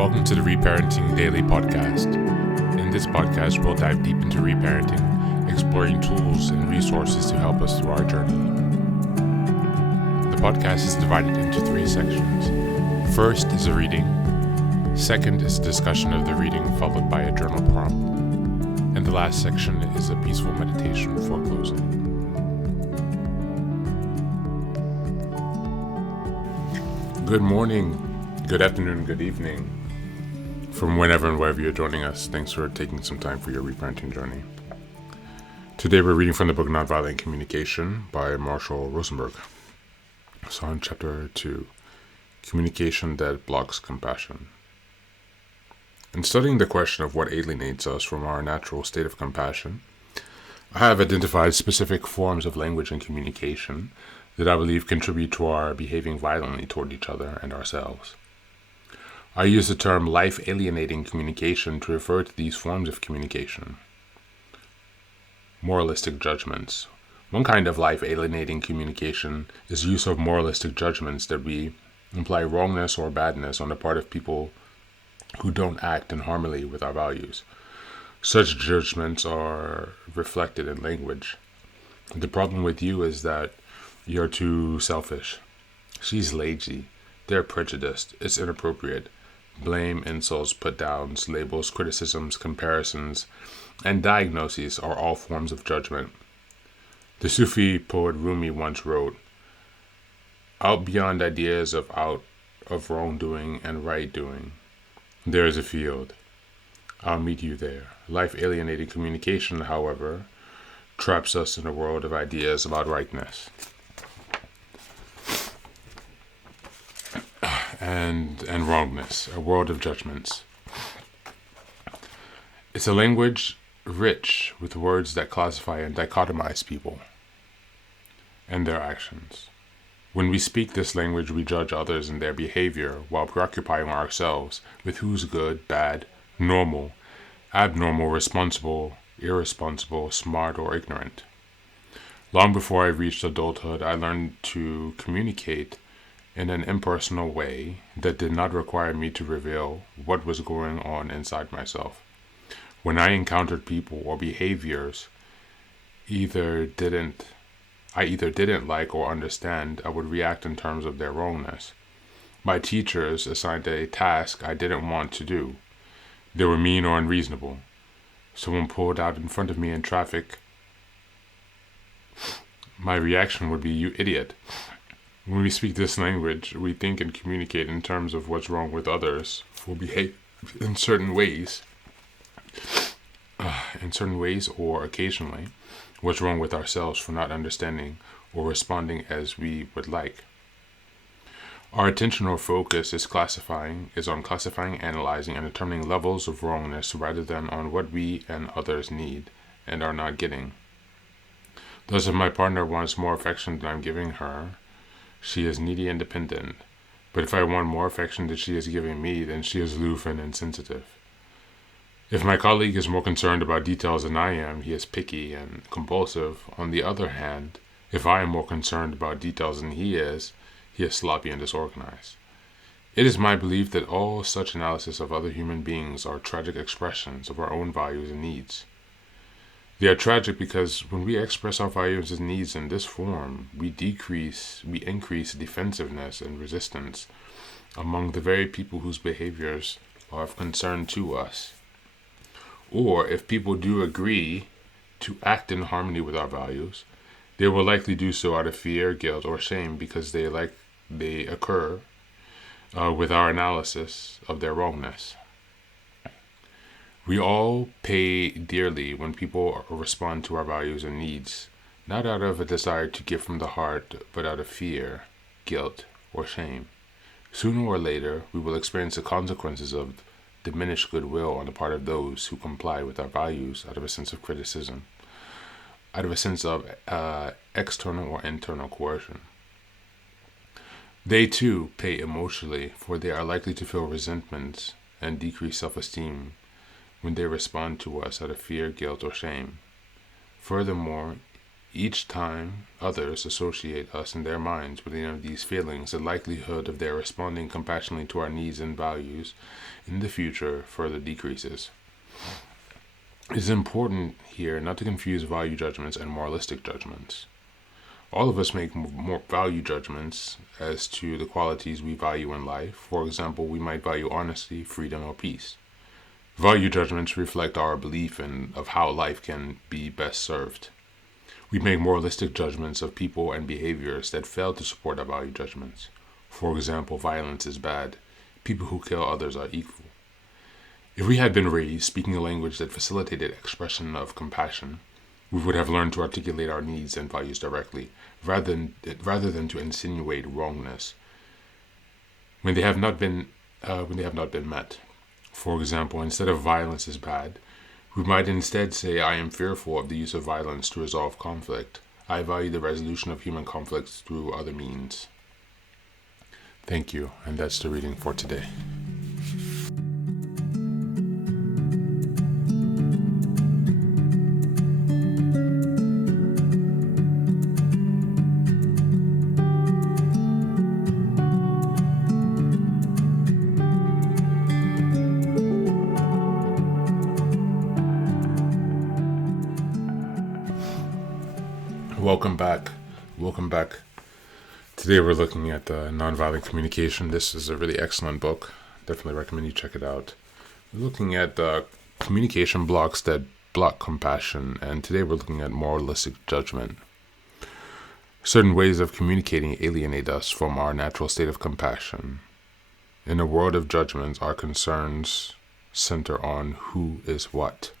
Welcome to the Reparenting Daily podcast. In this podcast, we'll dive deep into reparenting, exploring tools and resources to help us through our journey. The podcast is divided into 3 sections. First is a reading. Second is a discussion of the reading, followed by a journal prompt. And the last section is a peaceful meditation for closing. Good morning, good afternoon, good evening. From whenever and wherever you're joining us, thanks for taking some time for your reparenting journey. Today we're reading from the book Nonviolent Communication by Marshall Rosenberg. So on chapter 2, Communication That Blocks Compassion. In studying the question of what alienates us from our natural state of compassion, I have identified specific forms of language and communication that I believe contribute to our behaving violently toward each other and ourselves. I use the term life-alienating communication to refer to these forms of communication. Moralistic judgments. One kind of life-alienating communication is use of moralistic judgments that we imply wrongness or badness on the part of people who don't act in harmony with our values. Such judgments are reflected in language. The problem with you is that you're too selfish. She's lazy. They're prejudiced. It's inappropriate. Blame, insults, put-downs, labels, criticisms, comparisons, and diagnoses are all forms of judgment. The Sufi poet Rumi once wrote, "Out beyond ideas of wrongdoing and right doing, there is a field. I'll meet you there." Life-alienating communication, however, traps us in a world of ideas about rightness and wrongness, a world of judgments. It's a language rich with words that classify and dichotomize people and their actions. When we speak this language, we judge others and their behavior while preoccupying ourselves with who's good, bad, normal, abnormal, responsible, irresponsible, smart, or ignorant. Long before I reached adulthood, I learned to communicate in an impersonal way that did not require me to reveal what was going on inside myself. When I encountered people or behaviors I either didn't like or understand, I would react in terms of their wrongness. My teachers assigned a task I didn't want to do. They were mean or unreasonable. Someone pulled out in front of me in traffic. My reaction would be, "You idiot." When we speak this language, we think and communicate in terms of what's wrong with others for behave in certain ways, or occasionally, what's wrong with ourselves for not understanding or responding as we would like. Our attention or focus is on classifying, analyzing, and determining levels of wrongness rather than on what we and others need and are not getting. Thus, if my partner wants more affection than I'm giving her, she is needy and dependent. But if I want more affection than she is giving me, then she is aloof and insensitive. If my colleague is more concerned about details than I am, he is picky and compulsive. On the other hand, if I am more concerned about details than he is sloppy and disorganized. It is my belief that all such analysis of other human beings are tragic expressions of our own values and needs. They are tragic because when we express our values and needs in this form, we increase defensiveness and resistance among the very people whose behaviors are of concern to us. Or if people do agree to act in harmony with our values, they will likely do so out of fear, guilt, or shame because they occur with our analysis of their wrongness. We all pay dearly when people respond to our values and needs, not out of a desire to give from the heart, but out of fear, guilt, or shame. Sooner or later, we will experience the consequences of diminished goodwill on the part of those who comply with our values out of a sense of criticism, out of a sense of external or internal coercion. They too pay emotionally, for they are likely to feel resentment and decreased self-esteem when they respond to us out of fear, guilt, or shame. Furthermore, Each time others associate us in their minds with any of these feelings, the likelihood of their responding compassionately to our needs and values in the future further decreases. It is important here not to confuse value judgments and moralistic judgments. All of us make more value judgments as to the qualities we value in life. For example, we might value honesty, freedom, or peace. Value judgments reflect our belief of how life can be best served. We make moralistic judgments of people and behaviors that fail to support our value judgments. For example, violence is bad. People who kill others are evil. If we had been raised speaking a language that facilitated expression of compassion, we would have learned to articulate our needs and values directly, rather than to insinuate wrongness when they have not been met. For example, instead of violence is bad, we might instead say, I am fearful of the use of violence to resolve conflict. I value the resolution of human conflicts through other means. Thank you, and that's the reading for today. Welcome back. Today we're looking at nonviolent communication. This is a really excellent book. Definitely recommend you check it out. We're looking at communication blocks that block compassion, and today we're looking at moralistic judgment. Certain ways of communicating alienate us from our natural state of compassion. In a world of judgments, our concerns center on who is what.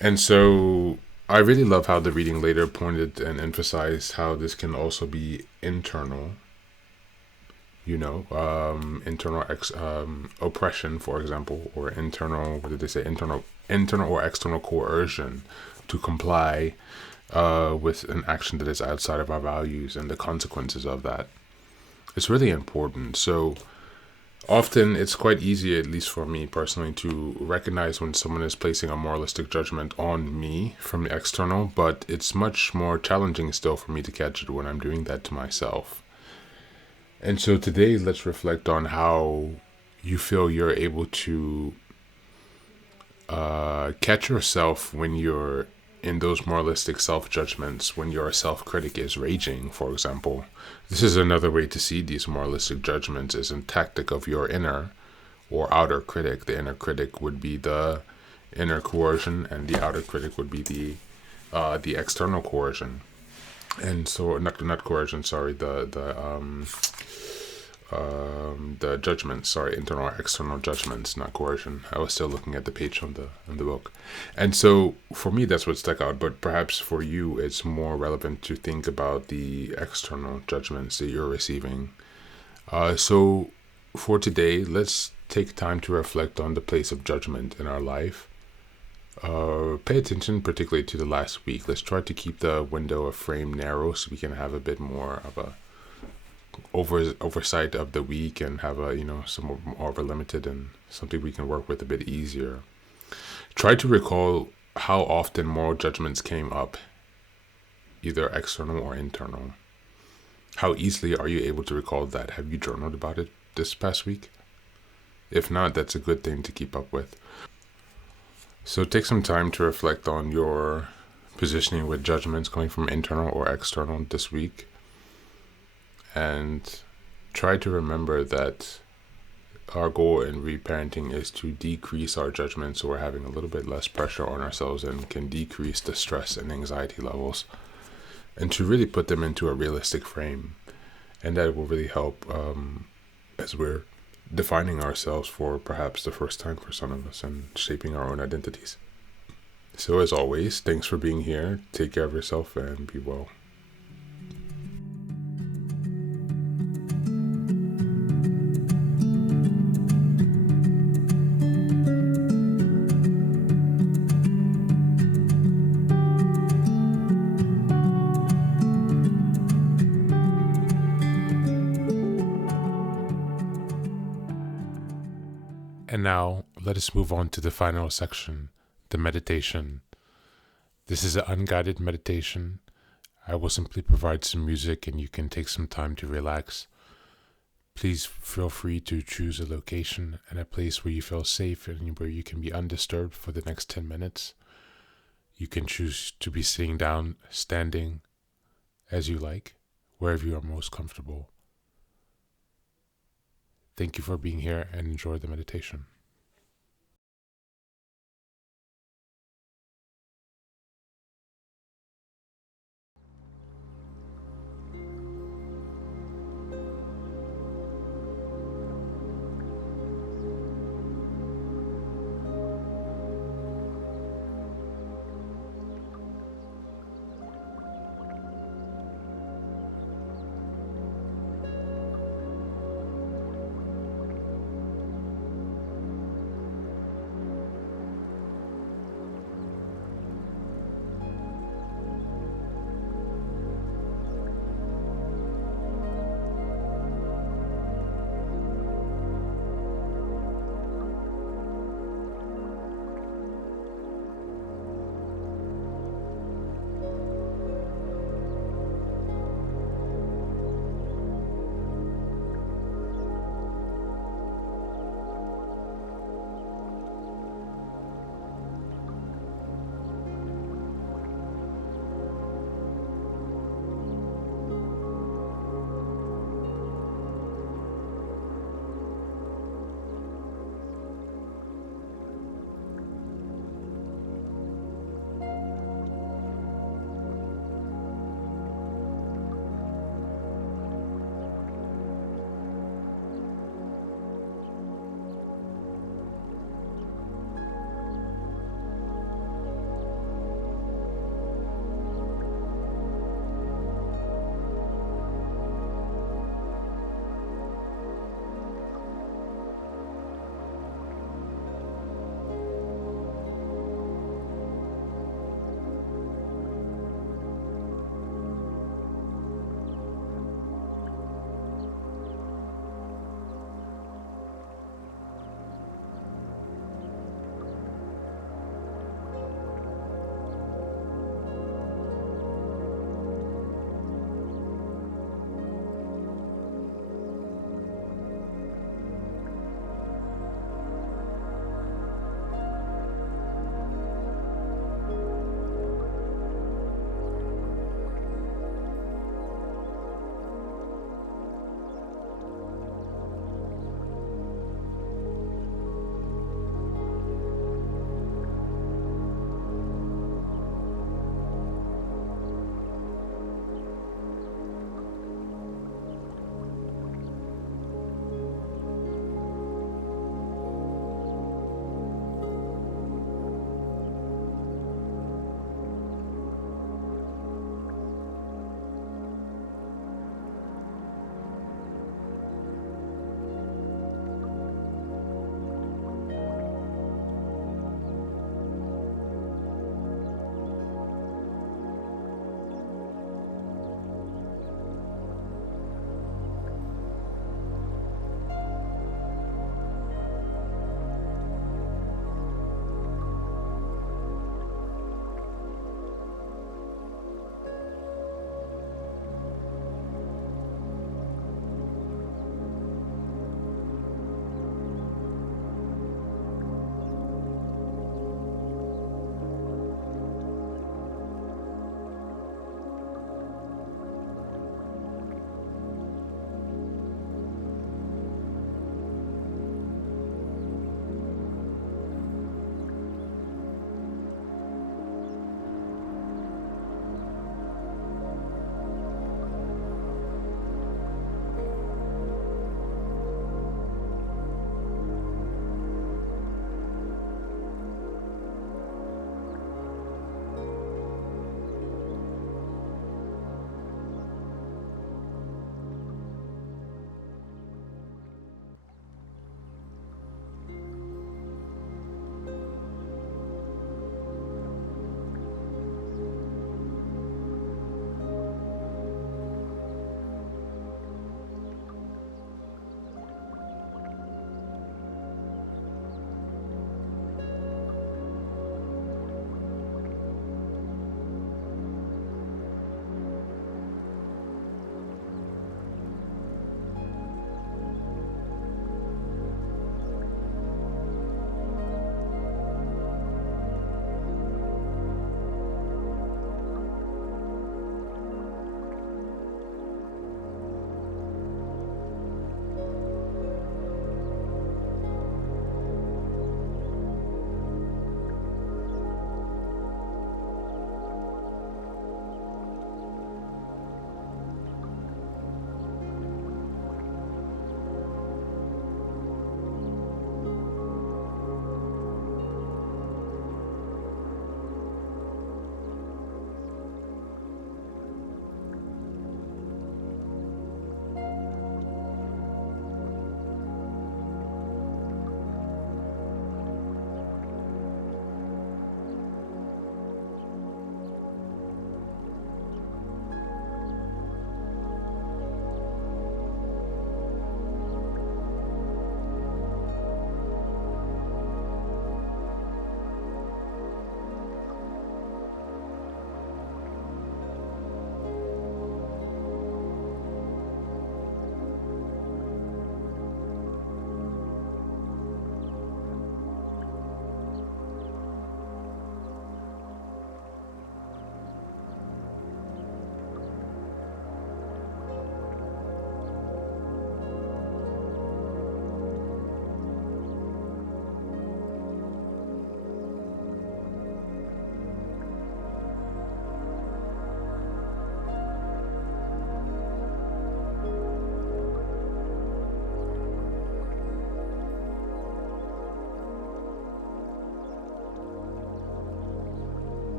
And so I really love how the reading later pointed and emphasized how this can also be internal. Internal oppression, for example, or internal or external coercion to comply with an action that is outside of our values and the consequences of that. It's really important. So often it's quite easy, at least for me personally, to recognize when someone is placing a moralistic judgment on me from the external, but it's much more challenging still for me to catch it when I'm doing that to myself. And so today, let's reflect on how you feel you're able to catch yourself when you're in those moralistic self-judgments, when your self-critic is raging, for example. This is another way to see these moralistic judgments as a tactic of your inner or outer critic. The inner critic would be the inner coercion, and the outer critic would be the external coercion. And so, not coercion, sorry, the judgments, sorry, internal or external judgments, not coercion. I was still looking at the page on the book. And so for me, that's what stuck out, but perhaps for you, it's more relevant to think about the external judgments that you're receiving. So for today, let's take time to reflect on the place of judgment in our life. Pay attention particularly to the last week. Let's try to keep the window of frame narrow so we can have a bit more of a oversight of the week and have some more of a limited and something we can work with a bit easier. Try to recall how often moral judgments came up, either external or internal. How easily are you able to recall that? Have you journaled about it this past week? If not, that's a good thing to keep up with. So take some time to reflect on your positioning with judgments coming from internal or external this week. And try to remember that our goal in reparenting is to decrease our judgments so we're having a little bit less pressure on ourselves and can decrease the stress and anxiety levels, and to really put them into a realistic frame. And that will really help as we're defining ourselves for perhaps the first time for some of us and shaping our own identities. So as always, thanks for being here. Take care of yourself and be well. And now, let us move on to the final section, the meditation. This is an unguided meditation. I will simply provide some music and you can take some time to relax. Please feel free to choose a location and a place where you feel safe and where you can be undisturbed for the next 10 minutes. You can choose to be sitting down, standing, as you like, wherever you are most comfortable. Thank you for being here and enjoy the meditation.